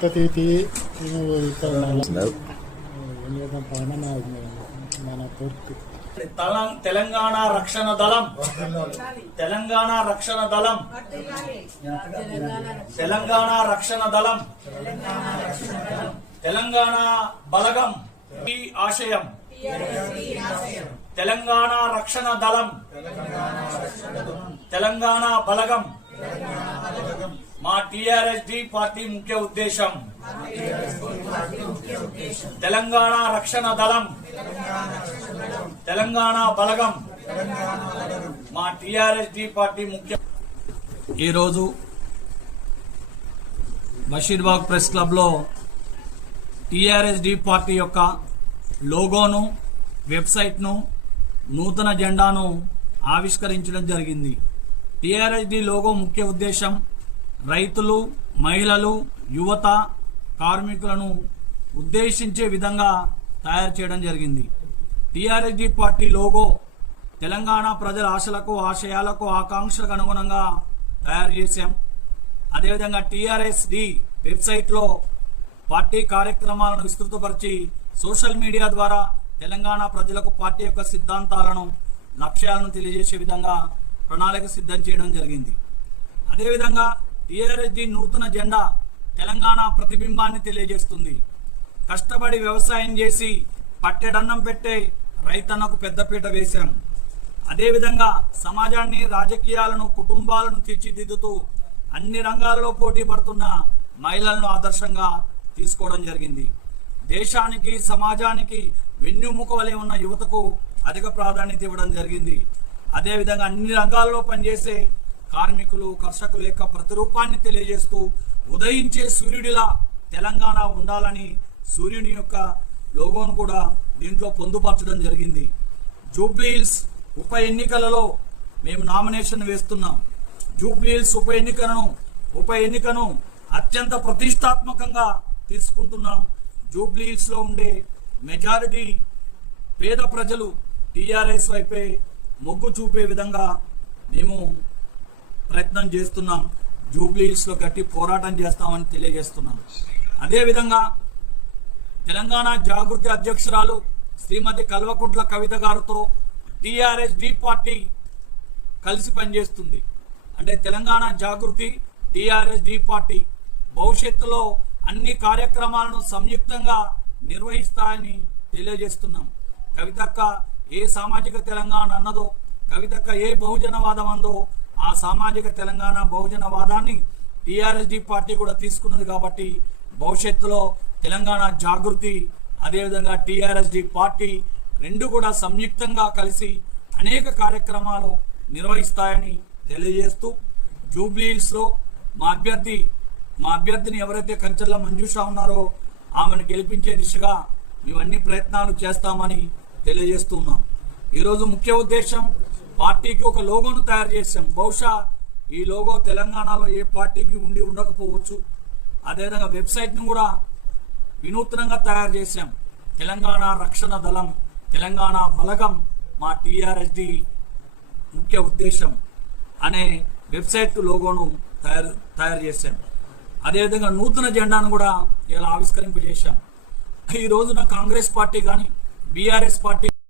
తీతి మన పూర్తి. తలం- తెలంగాణ రక్షణ దళం. తెలంగాణ రక్షణ దళం. తెలంగాణ రక్షణ దళం. తెలంగాణ బలగం. ఈ ఆశయం. తెలంగాణ రక్షణ దళం. తెలంగాణ బలగం. మా టిఆర్ఎస్డి పార్టీ ముఖ్య ఉద్దేశం. తెలంగాణ రక్షణ దళం. తెలంగాణ బలగం. మా టిఆర్ఎస్డి పార్టీ ముఖ్య ఈరోజు బషీర్బాగ్ ప్రెస్ క్లబ్లో టిఆర్ఎస్డి పార్టీ యొక్క లోగోను వెబ్సైట్ను నూతన జెండాను ఆవిష్కరించడం జరిగింది. టిఆర్ఎస్డి లోగో ముఖ్య ఉద్దేశం రైతులు మహిళలు యువత కార్మికులను ఉద్దేశించే విధంగా తయారు చేయడం జరిగింది. టిఆర్ఎస్డి పార్టీ లోగో తెలంగాణ ప్రజల ఆశలకు ఆశయాలకు ఆకాంక్షలకు అనుగుణంగా తయారు చేశాం. అదేవిధంగా టిఆర్ఎస్డి వెబ్సైట్లో పార్టీ కార్యక్రమాలను విస్తృతపరిచి సోషల్ మీడియా ద్వారా తెలంగాణ ప్రజలకు పార్టీ యొక్క సిద్ధాంతాలను లక్ష్యాలను తెలియజేసే విధంగా ప్రణాళిక సిద్ధం చేయడం జరిగింది. అదేవిధంగా టిఆర్ఎస్డి నూతన జెండా తెలంగాణ ప్రతిబింబాన్ని తెలియజేస్తుంది. కష్టపడి వ్యవసాయం చేసి పట్టెడన్నం పెట్టే రైతన్నకు పెద్దపీట వేశాం. అదేవిధంగా సమాజాన్ని రాజకీయాలను కుటుంబాలను తీర్చిదిద్దుతూ అన్ని రంగాలలో పోటీ పడుతున్న మహిళలను ఆదర్శంగా తీసుకోవడం జరిగింది. దేశానికి సమాజానికి వెన్నుముక వలె ఉన్న యువతకు అధిక ప్రాధాన్యత ఇవ్వడం జరిగింది. అదేవిధంగా అన్ని రంగాల్లో పనిచేసే కార్మికులు కర్షకుల యొక్క ప్రతిరూపాన్ని తెలియజేస్తూ ఉదయించే సూర్యుడిలా తెలంగాణ ఉండాలని సూర్యుని యొక్క లోగోను కూడా దీంట్లో పొందుపరచడం జరిగింది. జూబ్లీహిల్స్ ఉప ఎన్నికలలో మేము నామినేషన్ వేస్తున్నాం. జూబ్లీహిల్స్ ఉప ఎన్నికను ఉప ఎన్నికను అత్యంత ప్రతిష్టాత్మకంగా తీసుకుంటున్నాం. జూబ్లీహిల్స్లో ఉండే మెజారిటీ పేద ప్రజలు టీఆర్ఎస్ వైపే మొగ్గు చూపే విధంగా మేము ప్రయత్నం చేస్తున్నాం. జూబ్లీ హిల్స్లో గట్టి పోరాటం చేస్తామని తెలియజేస్తున్నాం. అదేవిధంగా తెలంగాణ జాగృతి అధ్యక్షురాలు శ్రీమతి కల్వకుంట్ల కవిత గారితో టీఆర్ఎస్ డి పార్టీ కలిసి పనిచేస్తుంది. అంటే Telangana Jagruthi TRS D party భవిష్యత్తులో అన్ని కార్యక్రమాలను సంయుక్తంగా నిర్వహిస్తాయని తెలియజేస్తున్నాం. కవితక్క ఏ సామాజిక తెలంగాణ అన్నదో కవితక్క ఏ బహుజనవాదం అందో ఆ సామాజిక తెలంగాణ బహుజన వాదాన్ని టీఆర్ఎస్డి పార్టీ కూడా తీసుకున్నది కాబట్టి భవిష్యత్తులో తెలంగాణ జాగృతి అదేవిధంగా టీఆర్ఎస్డి పార్టీ రెండు కూడా సంయుక్తంగా కలిసి అనేక కార్యక్రమాలు నిర్వహిస్తాయని తెలియజేస్తూ జూబ్లీహిల్స్లో మా అభ్యర్థి మా అభ్యర్థిని ఎవరైతే కంచెల మంజూషా ఉన్నారో ఆమెను గెలిపించే దిశగా మేము అన్ని ప్రయత్నాలు చేస్తామని తెలియజేస్తున్నాం ఈరోజు ముఖ్య ఉద్దేశం పార్టీకి ఒక లోగోను తయారు చేసాం బహుశా ఈ లోగో తెలంగాణలో ఏ పార్టీకి ఉండి ఉండకపోవచ్చు. అదేవిధంగా వెబ్సైట్ను కూడా వినూత్నంగా తయారు చేశాం. తెలంగాణ రక్షణ దళం తెలంగాణ బలగం మా టీఆర్ఎస్డి ముఖ్య ఉద్దేశం అనే వెబ్సైట్ లోగోను తయారు తయారు చేశాం. అదేవిధంగా నూతన జెండాను కూడా ఇలా ఆవిష్కరింపజేశాం. ఈ రోజున కాంగ్రెస్ పార్టీ కానీ బీఆర్ఎస్ పార్టీ